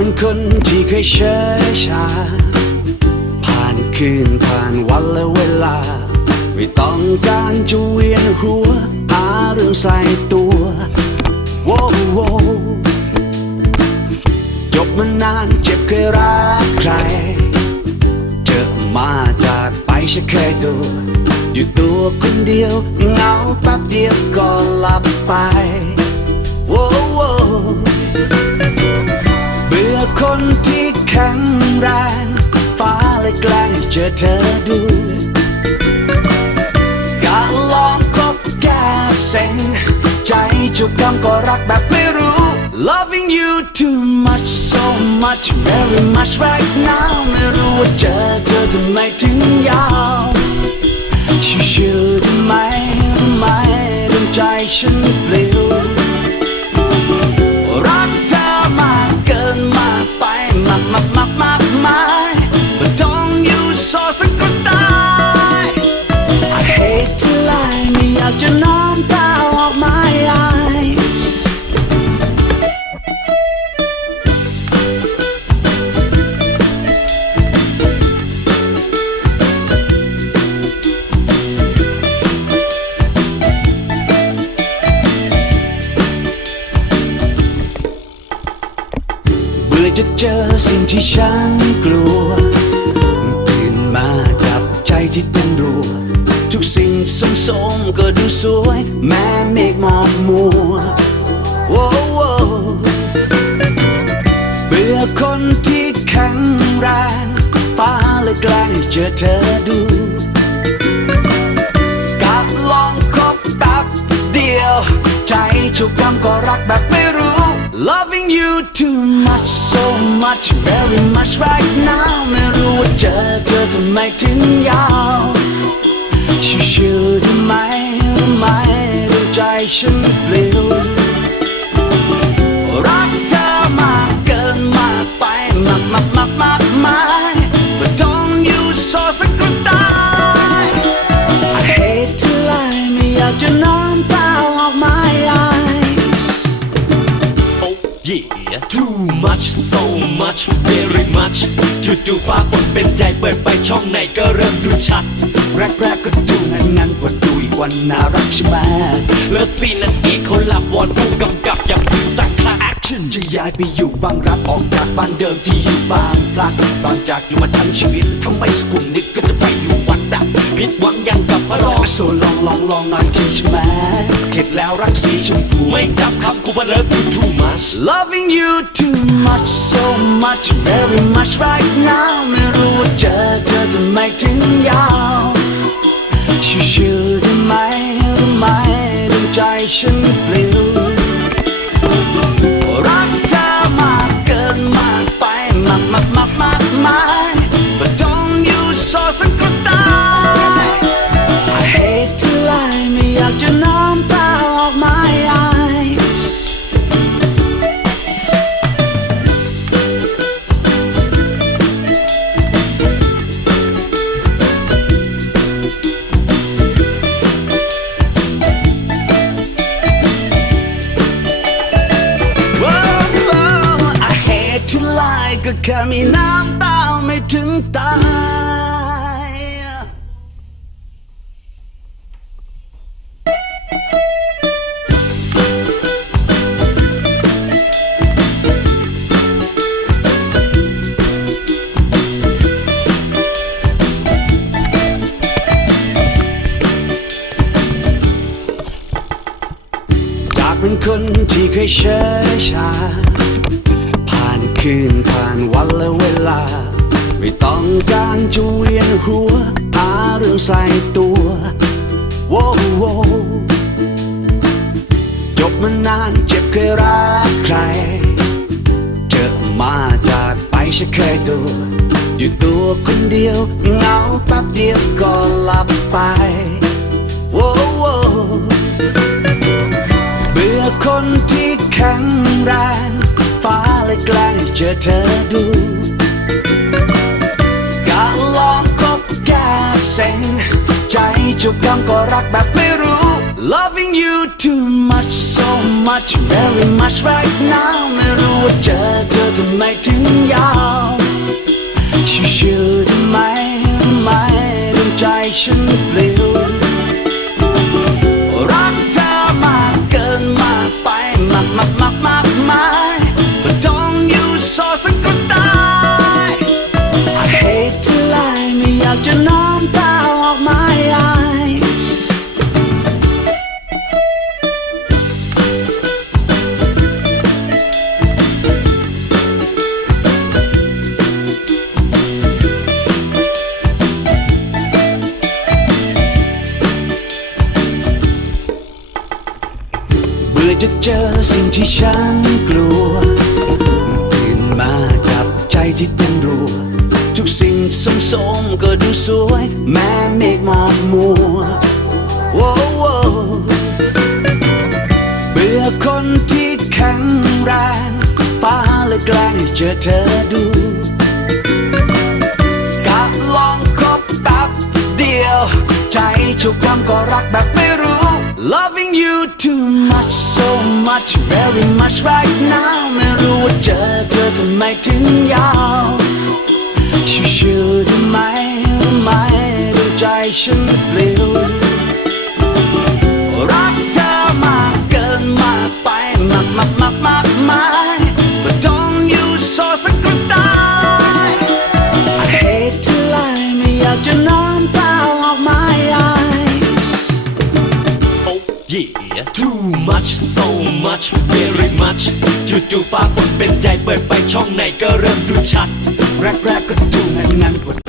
เป็นคนที่เคยเชยชา ผ่านคืนผ่านวันและเวลา ไม่ต้องการจะเวียนหัวหาเรื่องใส่ตัวโว้โวจบมานานเจ็บเคยรักใคร เจอมาจากไปฉันเคยตัวอยู่ตัวคนเดียวเหงาแป๊บเดียวก็หลับไปโว้โว อคนที่แข็งแรง ฟ้าเลยแกล้งเจอเธอดูการลองคบแก้เซ็งใจจุกคำก็รักแบบไม่รู้ Loving you too much so much very much right now ไม่รู้ว่าเจอเธอทำไมถึงยาวชิวๆทำไมทำไมดวงใจฉันเปลี่ยว เบื่อจะเจอสิ่งที่ฉันกลัวตื่นมากับใจที่เต้นรัวทุกสิ่งสมๆก็ดูสวย แม้เมฆหมอกมัวโว้โวเบื่อคนที่แข็งแรงฟ้าเลยแกล้งเจอเธอดูกับลองคบแบบเดียว ใจจุกคำก็รักแบบไม่รู้ Loving you too much so much very much right now ไม่รู้ว่าเจอเธอทำไมถึงยาวชิวๆทำไมทำไมดวงใจฉันเปลี่ยว จูป้าปนเป็นใจเปิดไปช่องไหนก็เริ่มดูชัด แรกๆก็ดูงั้นงั้นกว่าดูอีกวันน่ารักใช่ไหมเลิฟซีนนั้นอีเขาหลับวอนผู้กำกับอย่าพึ่งสักค่ะฉันจะย้ายไปอยู่บางรักออกจากบ้านเดิมที่อยู่บางพลัดบางจากอยู่มาทั้งชีวิตทำไมสกุลนิ พระรองโซลองลองลองหน่อยทีใช่ไหมเข็ดแล้วรักสีชมพูไม่จำคำกูว่าเลิฟ you too much Loving you too much so much very much right now ไม่รู้ว่าเจอเธอทำไมถึงยาวชิวๆทำไมทำไมดวงใจฉันเปลี่ยว ก็แค่มีน้ำตาไม่ถึงตายจากเป็นคนที่เคยเชยชา คืนผ่านวันและเวลา ไม่ต้องการจะเวียนหัว หาเรื่องใส่ตัวโว้โวจบมานานเจ็บเคยรักใคร เจอมาจากไปฉันเคยตัว อยู่ตัวคนเดียวเหงาแป๊บเดียวก็หลับไป เจอเธอดูการลองคบแก้เซ็งใจจุกคำก็รักแบบไม่รู้ Loving you too much so much very much right now ไม่รู้ว่าเจอเธอทำไมถึงยาวชื่อๆทำไมทำไมดวงใจฉันเปลี่ยว เจอสิ่งที่ฉันกลัวตื่นมากับใจที่เต้นรัว ทุกสิ่งสมๆก็ดูสวย แม้เมฆหมอกมัวโว้วเบื่อคนที่แข็งแรงฟ้าเลยแกล้งเจอเธอดูกะลองคบแป๊บเดียว ใจชุกคำก็รักแบบไม่รู้ Loving you too much so much very much right now ไม่รู้ว่าเจอเธอทำไมถึงยาวชิวๆทำไมทำไมดูใจฉันเปลี่ยว much so much very much จู่ๆฟ้าฝนเป็นใจเปิดไปช่องไหนก็เริ่มดูชัด แรกๆก็ดูงั้นงั้นกว่า